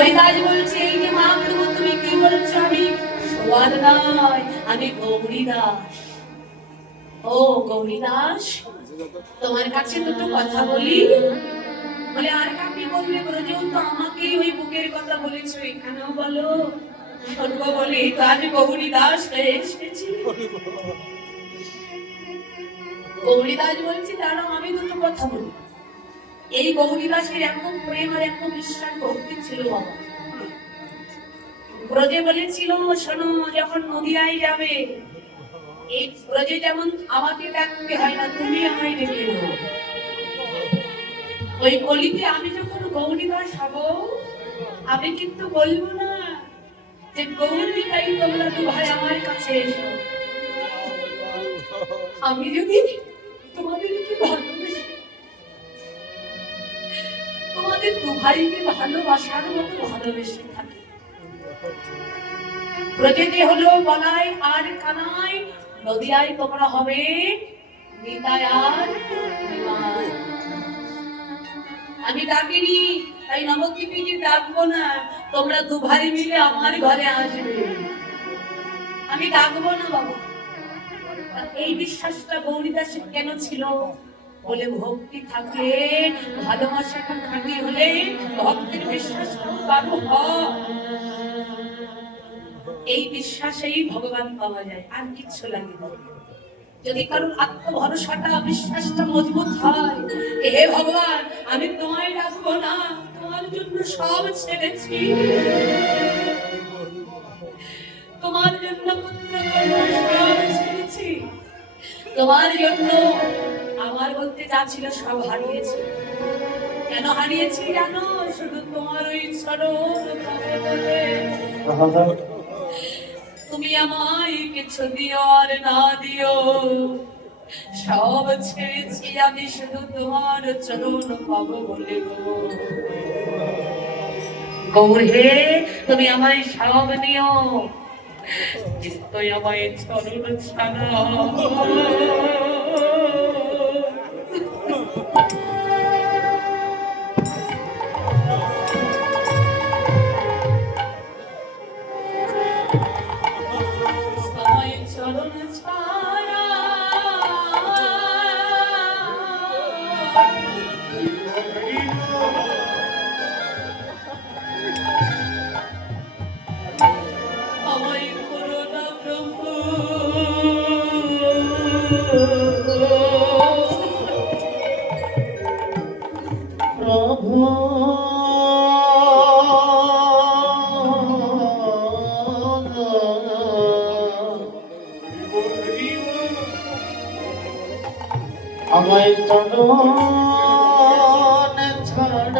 হরিদাস বলছে, এই যে মহাপ্রভু তুমি কি বলছো? আমি সোয়াদ নয়, আমি গৌরীদাস। ও গৌরীদাস, তোমার কাছে দুটো কথা বলি। বলে আর কাকে বললে? ব্রজেও তো আমাকেই ওই বুকের কথা বলেছো, এখানেও বলো। শোনবো বলি তো আজ গৌরীদাস হয়ে এসেছি। গৌরীদাস বলছি দাঁড়াও, আমি দুটো কথা বলি। এই গৌরীদাসের এত প্রেম আর এত বিশ্বাস ভক্তি ছিল বাবা। ব্রজে বলেছিল, শোনো, যখন নদিয়ায় যাবে, এই ব্রজে যেমন আমাকে ডাকতে হয় না, তুমি আমায় ডেকে নাও। ওই কলিতে আমি যখন গৌরীদাস হব, আমি কিন্তু বলবো না যে গৌরী তাই তোমরা দু ভাই আমার কাছে এসো। আমি যদি তোমাদেরকে ভালোবেসে, তোমাদের দু ভাইকে ভালোবাসার মতো ভালোবেসে থাকি, ব্রজেতে হলো বলাই আর কানাই, নদিয়ায় তোমরা হবে নিতাই আর নিমাই। আমি ডাকিনি, তাই নবদ্বীপে ডাকবো না। তোমরা দু ভাই মিলে আমার ঘরে আসবে, আমি ডাকবো না বাবা। এই বিশ্বাসটা গৌরীদাসের কেন ছিল? বলে ভক্তি থাকলে, ভালোবাসাটা খাঁটি হলে ভক্তের বিশ্বাস কারো হয়। এই বিশ্বাসেই ভগবান পাওয়া যায়, আর কিচ্ছু লাগে না। যদি কারোর আত্মভরসাটা বিশ্বাসটা মজবুত হয়, হে ভগবান আমি তোমায় রাখবো না, তোমার জন্য সব ছেড়েছি, তোমার জন্য পুত্র সব ছেড়েছি, তোমার জন্য আমার বলতে যা ছিল সব হারিয়েছি। কেন হারিয়েছি জানো? শুধু তোমার ওই চরণ তুমি আমায় কিছু দিও আর না দিও, সব ছেড়েছি আমি শুধু তোমার চরণ পাবো বলে গো। গৌর হে, তুমি আমায় সব নিও, কিন্তু আমায় চরণ ছাড়া। আমায় চরণ ছাড়া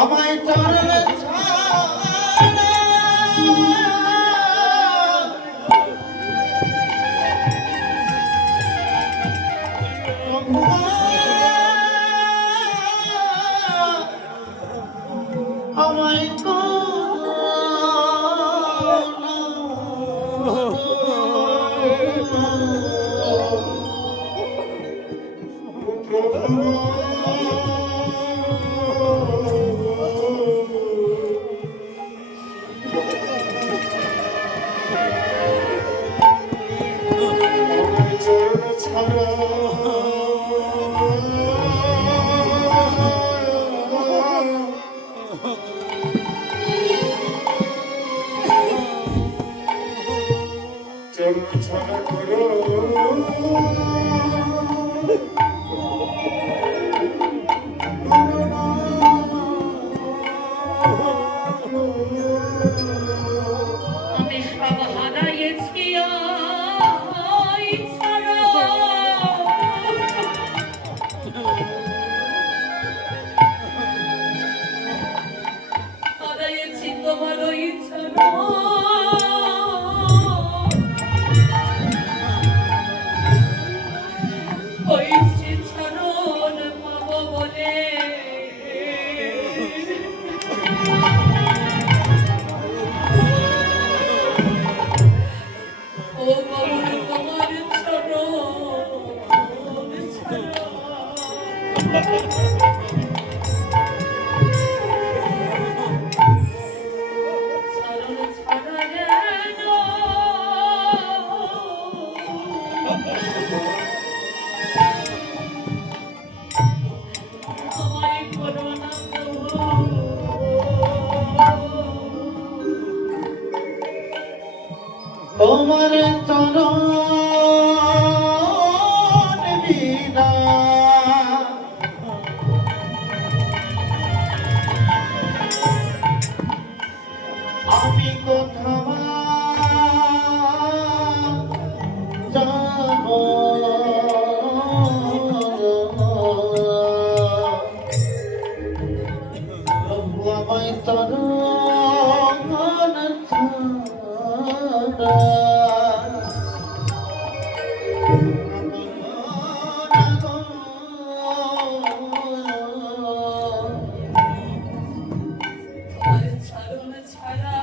আমায় চরণ ছাড়া আমায় তোমার চরণ বিনা আমি কোথাও যাব প্রভু আমায় চরণ ছাড়া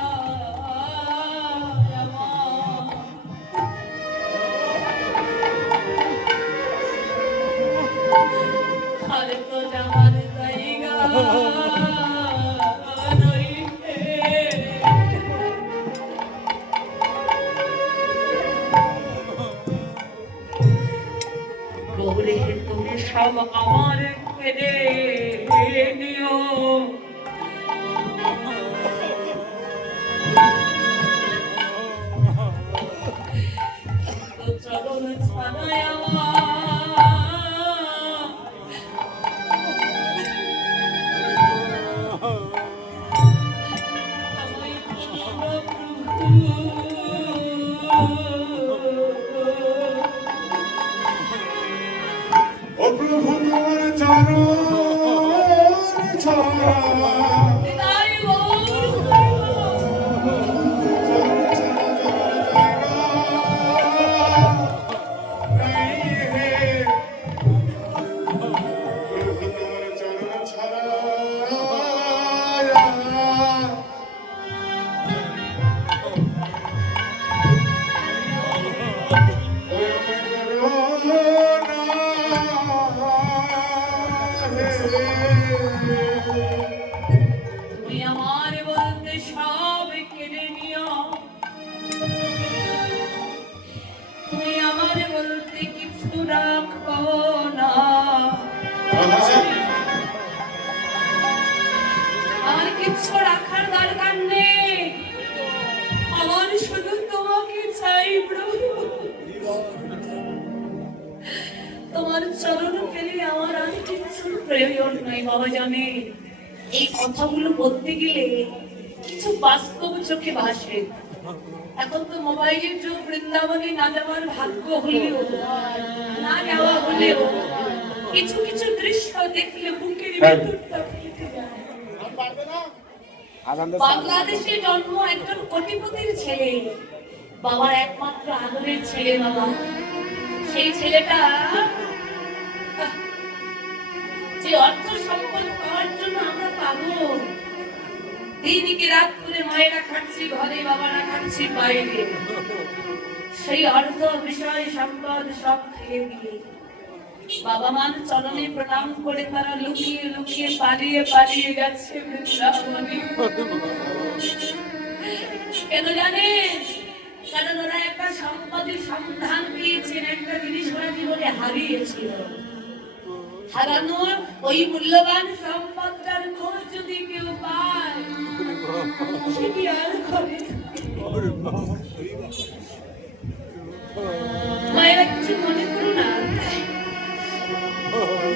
তুমি সব আমার কেড়ে নিও চরণ ছাড়াই প্রভু তোমার চরণ ছাড়া তুমি আমার বলতে সব কেড়ে নিও তুমি আমার বলতে কিছু রাখো না আমার কিছু রাখার দরকার নেই আমার শুধু তোমাকে চাই প্রভু তোমার চরণ পেলে আমার আর কিছু প্রয়োজন নাই বাবা জানে এই কথাগুলো বলতে গেলে কিছু বাস্তব চোখে ভাসে এখন তো মোবাইলের যুগ বৃন্দাবনে না যাওয়ার ভাগ্য হলেও না যাওয়া হলেও কিছু কিছু দৃশ্য দেখলে বুকের ভেতরটা ফেটে যায় বাংলাদেশে জন্ম একজন কোটিপতির ছেলে বাবার একমাত্র আদরের ছেলে বাবা সেই ছেলেটা যে অর্থ সম্পদ পাওয়ার জন্য আমরা পাগল দিনকে রাত করে মায়েরা খাচ্ছি ঘরে বাবারা খাচ্ছি বাইরে সেই অর্থ বিষয় সম্পদ সব খেয়ে দিয়ে বাবা মার চরণে প্রণাম করে তারা লুকিয়ে লুকিয়ে পালিয়ে পালিয়ে যাচ্ছে বৃন্দাবনে কেন জানেন কারণ ওরা একটা সম্পদের সন্ধান পেয়েছেন একটা জিনিস ওরা জীবনে হারিয়েছিল হারানোর ওই মূল্যবান সম্পদটার খোঁজ যদি কেউ পায় সেটি আর করে মায়েরা কিছু মনে করো না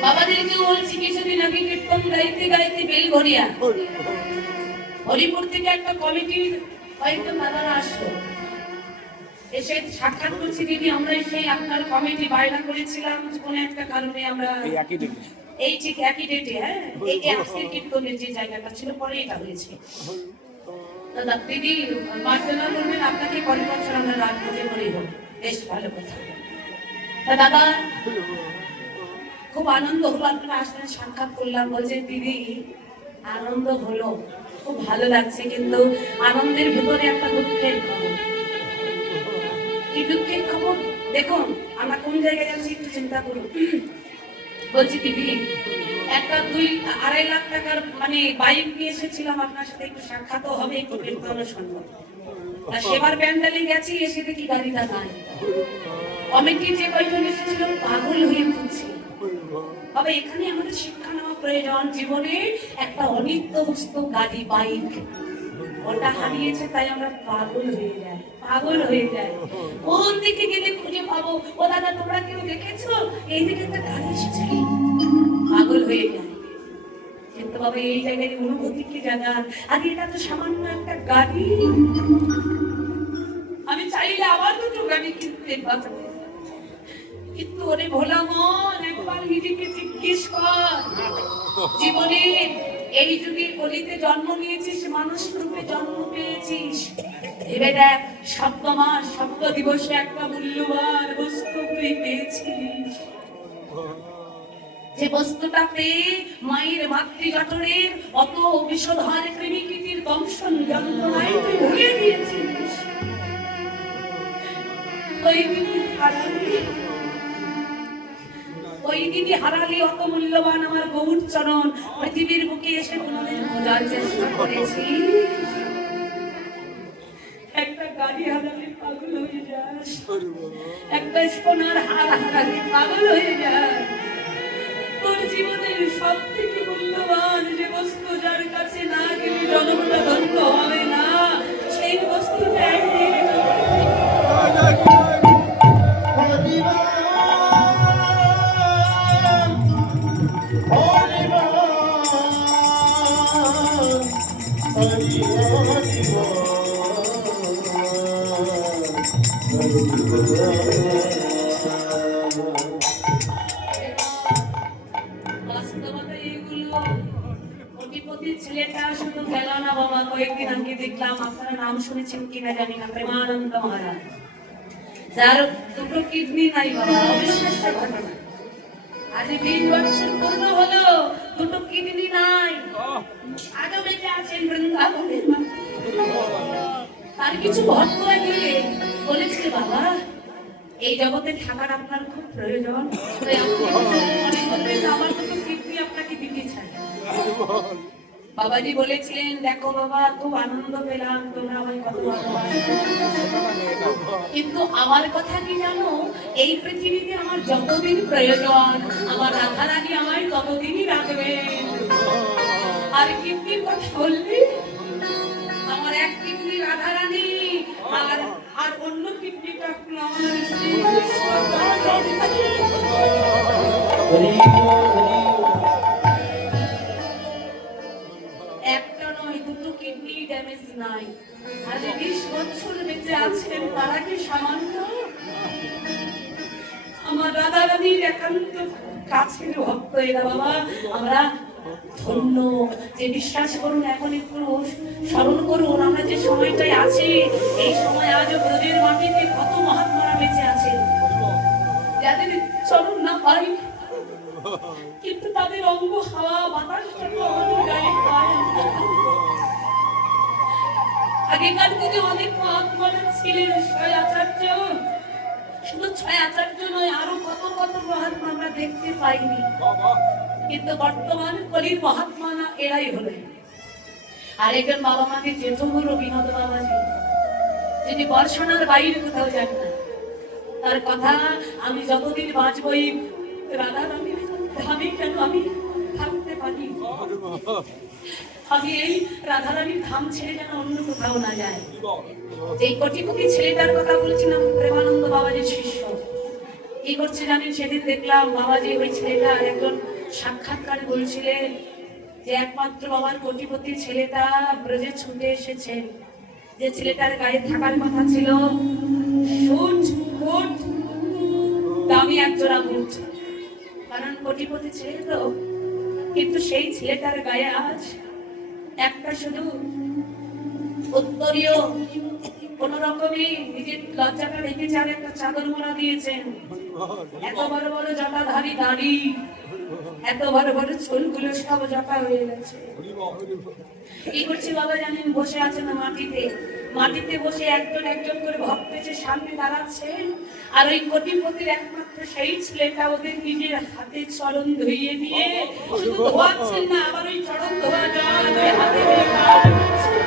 বাবাদেরকে বলছি কিছুদিন আগে কীর্তন গাইতে গাইতে বেলঘরিয়া হরিপুর থেকে একটা কমিটির কয়েকটা দাদারা আসলো এসে সাক্ষাৎ করছি দিদি আমরা সেই আপনার কমিটি বায়না করেছিলাম কোন একটা কারণে আমরা এই ঠিক একই ডেটে হ্যাঁ এই আজকের কীর্তনের যে জায়গাটা ছিল পরে এটা হয়েছে দাদা দিদি মার্জনা করবেন আপনাকে পরের বছর আমরা রাত বাজে করেই হবে বেশ ভালো কথা দাদা খুব আনন্দ হলো আপনারা আসলে সাক্ষাৎ করলাম বলছে দিদি আনন্দ হলো খুব ভালো লাগছে কিন্তু আনন্দের ভিতরে একটা দুঃখের খবর কি দুঃখের খবর দেখুন আমরা কোন জায়গায় যাচ্ছি একটু চিন্তা করুন বলছি দিদি, একটা 2-2.5 লাখ টাকার মানে বাইক নিয়ে এসেছিলাম, আপনার সাথে একটু সাক্ষাৎ হবে, একটু প্রেমতল শুনবো। আর সেবার প্যান্ডেলে গেছি, এসে দেখি গাড়িটা নাই। কমিটি যে কয়জন এসেছিল পাগল হয়ে ঘুরছে। তবে এখানে আমাদের শিক্ষা নেওয়া প্রয়োজন, জীবনে একটা অনিত্য বস্তু গাড়ি বাইক, ওটা হারিয়েছে তাই আমরা পাগল হয়ে যাই, পাগল হয়ে যাই। কোন দিকে গেলে খুঁজে পাবো? ও দাদা তোমরা কেউ দেখেছো এই দিকে একটা গাড়ি এসেছে? পাগল হয়ে যায়। কিন্তু বাবা এই জায়গায় অনুভূতি কি জানান, আগে এটা তো সামান্য একটা গাড়ি, আমি চাইলে আবার দুটো গাড়ি কিনতে পারবো। কিন্তু ওরে ভোলা মন, একবার নিজেকে জিজ্ঞেস কর, জীবনে এই যুগে কলিতে জন্ম নিয়েছিস, মানুষ রূপে জন্ম পেয়েছিস, ভেবে দেখ সপ্ত মাস সপ্ত দিবসে একটা মূল্যবান বস্তু তুই পেয়েছিস। যে বস্তুটা পেয়ে মায়ের মাতৃ জঠরের অত বিষধর কৃমিকীটির দংশন যন্ত্রণায় তুই ভুলে গিয়েছিস। ওই দিনই হারালি অত মূল্যবান আমার গৌর চরণ, পৃথিবীর বুকে এসে কোনদিন বোঝার চেষ্টা করেছিস? একটা গাড়ি হারালে পাগল হয়ে যাস, একটা সোনার হার হারালে পাগল হয়ে যাস। তোর জীবনের সব থেকে মূল্যবান যে বস্তু, যার কাছে না গেলে জনমটা ধন্য হবে না, সেই বস্তুটা বাস্তবতা এইগুলো। কোটিপতির ছেলেটা শুধু গেল না বাবা, কয়েকদিন আগে দেখলাম, আপনারা নাম শুনেছেন কিনা জানি না, প্রেমানন্দ মহারাজ, যার দুটো কিডনি নাই বাবা, অবিশ্বাস্য ঘটনা। আজ 20 বছর পূর্ণ হলো, দুটো কিডনি নাই, আজও বেঁচে আছেন বৃন্দাবনের। তার কিছু ভক্ত গিয়ে বলেছে, বাবা এই জগতে থাকার আপনার খুব প্রয়োজন, তাই আপনি মনে করবেন আমার দুটো কিডনি আপনাকে দিতে চাই। বাবাজি বলেছিলেন, দেখো বাবা খুব আনন্দ পেলাম, তোমরা আমায় কত ভালোবাসো, কিন্তু আমার কথা কি জানো, এই পৃথিবীতে আমার যতদিন প্রয়োজন, আমার রাধা রানী আমায় ততদিনই রাখবেন। আর কিডনির কথা বললি, আমার এক কিডনি রাধা রানী, আর অন্য কিডনিটা আমার শ্রীকৃষ্ণ। একটা নয়, দুটো কিডনি ড্যামেজ নাই, আর 20 বছর বেঁচে আছেন, তারা কি সামান্য? আমার রাধা রানীর একান্ত কাছের ভক্ত এরা বাবা, আমরা ধন্য। যে বিশ্বাস করুন, এখন একটু স্মরণ করুন, আমরা যে সময়টাই আছি, এই সময় আজও ব্রজের মাটিতে কত মহাত্মারা বেঁচে আছেন, যাদের চরণ না পাই, কিন্তু তাদের অঙ্গ হাওয়া বাতাসটাকে আমাদের গায়ে পায়। আগেকার দিনে অনেক মহাত্মারা ছিলেন, ছয় আচার্য, শুধু ছয় আচার্য নয়, আরো কত কত মহাত্মা আমরা দেখতে পাইনি, কিন্তু বর্তমান কলির মহাত্মা না এরাই হলেন। আরেকজন বাবা মাদের জেঠুগুরু বিনোদ বাবাজি, যিনি বর্ষণার বাইরে কোথাও যান না, তার কথা আমি যতদিন বাঁচবই রাধা রানীর ধামে কেন আমি থাকতে পারি, আমি এই রাধা রানীর ধাম ছেড়ে যেন অন্য কোথাও না যায়। এই কোটিপতি ছেলেটার কথা বলছিলাম, প্রেমানন্দ বাবাজির শিষ্য, কি করছে জানেন, সেদিন দেখলাম বাবাজি ওই ছেলেটার একজন সাক্ষাৎকারে বলছিলেন যে একমাত্র বাবার কোটিপতি ছেলেটা ব্রজে ছুটে এসেছেন, যে ছেলেটার গায়ে থাকার কথা ছিল শুট কোট, দামি এক জোড়া বুট, কারণ কোটিপতি ছেলে তো, কিন্তু সেই ছেলেটার গায়ে আজ একটা শুধু উত্তরীয় কোন রকমই নিজের লজ্জাটা রেখেছে, আর একটা চাদর মোড়া দিয়েছেন, এত বড় বড় জটাধারী দাড়ি, এত বড় বড় চুলগুলো সব জটা হয়ে গেছে। কি করছে বাবা জানেন, বসে আছেন মাটিতে, মাটিতে বসে একজন একজন করে ভক্ত এসে সামনে দাঁড়াচ্ছেন, আর ওই কোটিপতির একমাত্র সেই ছেলেটা ওদের নিজের হাতে চরণ ধুইয়ে দিয়ে শুধু ধোয়াচ্ছেন না, আবার ওই চরণ ধোয়া জল ওই হাতে নিয়ে পা ধুচ্ছেন।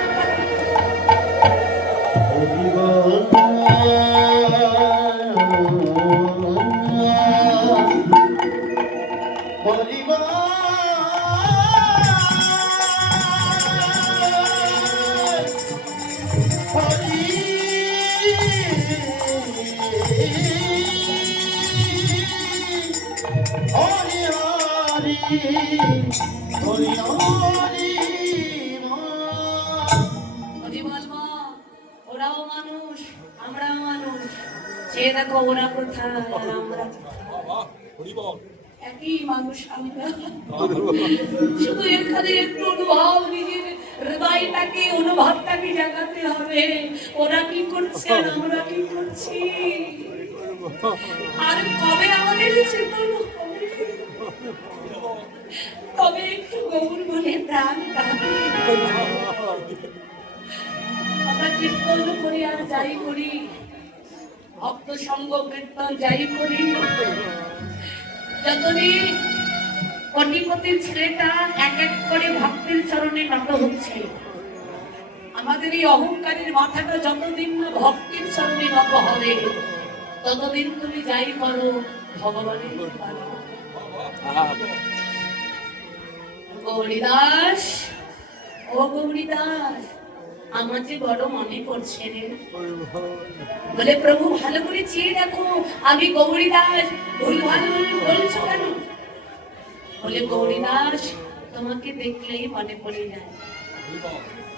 ওরাও মানুষ, আমরাও মানুষ, সে দেখো ওরা কোথায় আর আমরা একই মানুষ আমরা। শুধু এখানে একটু অনুভব, নিজের হৃদয়টাকে অনুভবটাকে জাগাতে হবে। ওরা কি করছে আর আমরা কি করছি, আর কবে আমাদের চেতন হবে, কবে একটু গৌর বলে প্রাণ কাঁদে। আমরা কীর্তন করি আর যাই করি, ভক্ত সঙ্গ কীর্তন যাই করি, যতদিন কোটিপতির ছেলেটা এক এক করে ভক্তের চরণে নত হচ্ছে, আমাদের এই অহংকারের মাথাটা যতদিন না ভক্তির চরণে নত হবে, ততদিন তুমি যাই করো ভগবানের কৃপা। গৌরীদাস, ও গৌরীদাস, আমার যে বড় মনে পড়ছে রে। বলে প্রভু ভালো করে চেয়ে দেখো, আমি গৌরীদাস, ভুলভাল বলছো কেন? বলে গৌরীদাস, তোমাকে দেখলেই মনে পড়ে যায়।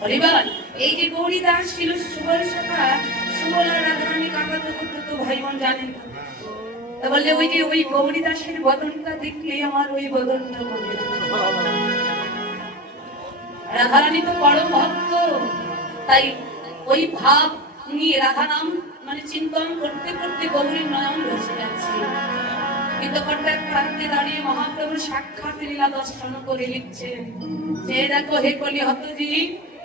হরিবল, এই যে গৌরীদাস ছিল সুবল সখা, সুবল আর রাধারানী কাকা তো ভাই বোন জানেন। তা বললে ওই যে ওই গৌরীদাসের বদনটা দেখলে আমার ওই বদনটা মনে হয়। রাধারানী তো বড় ভক্ত, তাই ওই ভাব নিয়ে রাধা নাম মানে চিন্তন করতে করতে গৌরীর নয়ন ভেসে যাচ্ছে। কিন্তু কটার প্রান্তে দাঁড়িয়ে মহাপ্রভু সাক্ষাৎ লীলা দর্শন করে লিখছেন যে দেখো হে কলি হতজি,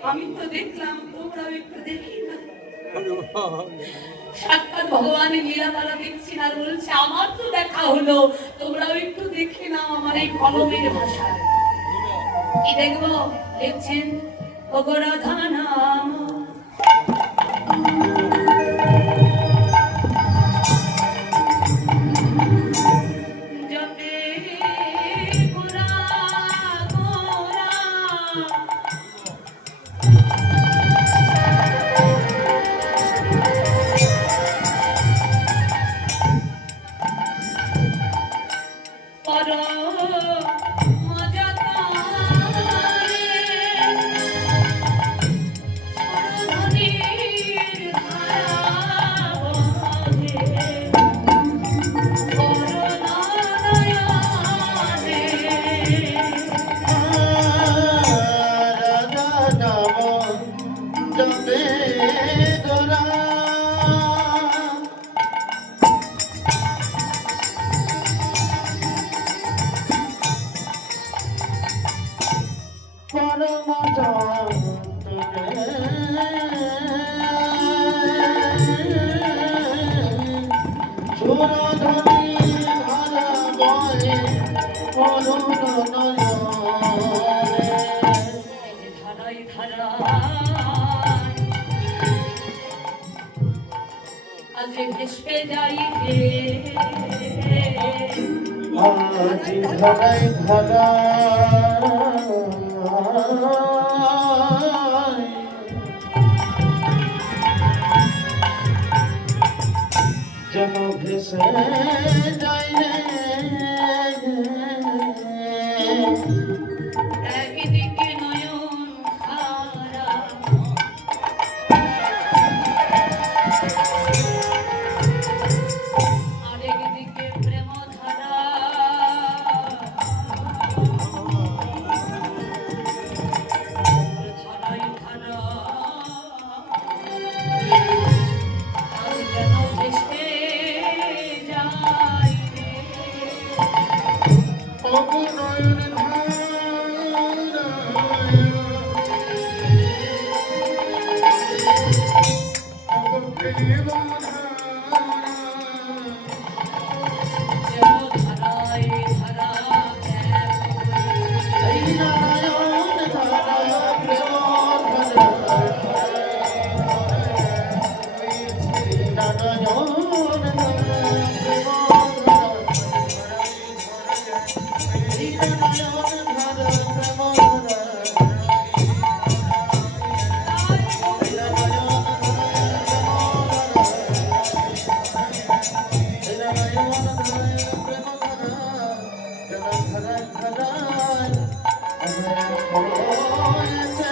আমি তো দেখলাম, তোমরা একটু দেখি না। সাক্ষাৎ ভগবানের লীলা তারা দেখছি আর বলছে আমার তো দেখা হলো, তোমরাও একটু দেখে নাও আমার এই কলমের ভাষায়। কি দেখবো? লিখছেন ওগো রাধা নাম জপে গোরা গোরা, পর মজা ভেসে যাইতে ধরাই ধরা যেন ভেসে যাই রে, একদিকে নয়ন খারা আরেকদিকে প্রেম ধারা, ধারাই ধারা আজ যেন ভেসে যায় রে। ধরা ধরায় আমার এখন আছে